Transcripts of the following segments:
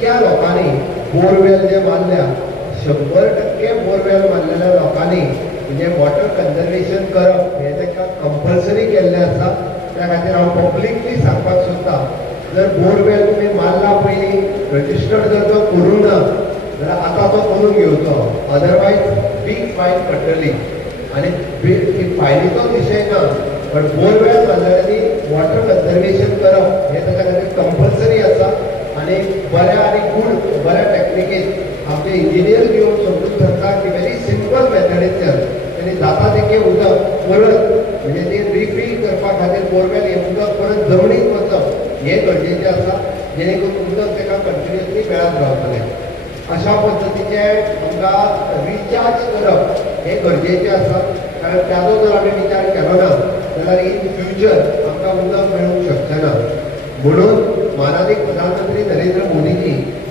इतक्या लोकांनी बोरवेल जे बांधल्या 100% बोरवेल बांधलेल्या लोकांनी म्हणजे वॉटर कन्झर्वेशन करप हे ताका कंपल्सरी केल्लें आसा. त्या खातीर हांव पब्लिकली सांगपाक सोदता, जर बोरवेल तुमी मारला पयलीं रजिस्टर्ड जर तो करूं ना जाल्यार आतां तो करून घेवचो, अदरवायज बीग फायन पडटली. आनी फायनीचो विशय ना, पण बोरवेल बांदलेल्यांनी वॉटर कन्झर्वेशन करप हे ताच्या खातीर कंपल्सरी आसा. आनी बऱ्या आनी गूड बऱ्या टॅक्निकेन आमचे इंजिनियर घेवन समजून सांगता की व्हेरी सिंपल मेथडींतल्यान तेणी जाता तितकें उदक परत म्हणजे ती रिफील करपा खातीर बोरवेल हें उदक परत जमनीक वचप हें गरजेचें आसा, जेणे करून उदक ताका कंटिन्युअसली मेळत रावतलें. अशा पद्दतीचे आमकां रिचार्ज करप हें गरजेचें आसा. कारण त्याचो जर आमी विचार केलो ना जाल्यार इन फ्युचर आमकां उदक मेळूंक शकचें ना. म्हणून माननीय प्रधानमंत्री नरेंद्र मोदीजी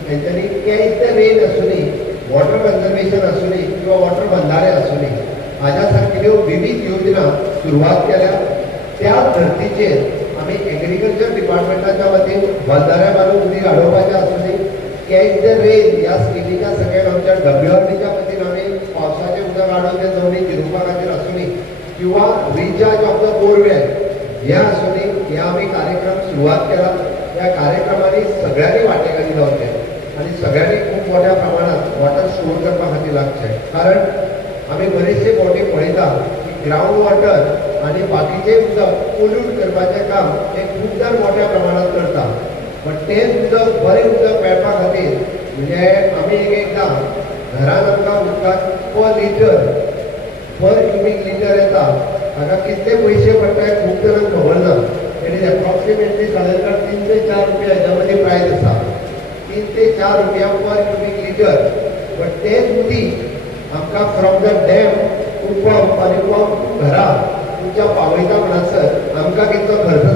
यांच्यानी कॅच द रेन आसूनी, वॉटर कन्झर्वेशन आसूनी किंवा वॉटर बंधारे आसूनी हाज्या सारकिल्यो विविध योजना सुरवात केल्या. त्या धर्तीचेर आमी एग्रीकल्चर डिपार्टमेंटाच्या वतीन बंधारे बांदून उदीक अडोवपाचें आसूनी, कॅच द रेन ह्या स्किमीच्या सगळ्यात आमच्या WRDच्या वतीन आमी पावसाचें उदक हाडून ते जमनीक जिरोवपा खातीर आसूनी किंवा रिचार्ज ऑफ द बोरवेल हे आसूनी हे आमी कार्यक्रम सुरवात केला. या कार्यक्रमांनी सगळ्यांनी वांटेकारी जावचें आनी सगळ्यांनी खूब मोठ्या प्रमाणात वॉटर स्टोर करपा खातीर लागचें. कारण आमी बरेचशे फावटी पळयता की ग्रावंड वॉटर आनी बाकीचें उदक पोल्यूट करपाचें काम हे खूब जाण मोठ्या प्रमाणात करता. पण तें उदक बरें उदक मेळपा खातीर म्हणजे आमी एकदां घरान आमकां उदकाक पर क्युबिक लिटर येता हाका कितले पयशे पडटा खूब जाणांक खबर ना. इट इज अप्रॉक्सिमेटली साधारण 3 ते 4 रुपया हेच्या मदीं प्रायस आसा, 3 ते 4 रुपया पर क्युबिक लिटर. बट तेच उदीक आमकां from the dam to pump आनी पंप टू घरा तुमच्या पावयता म्हणसर आमकां कितलो खर्च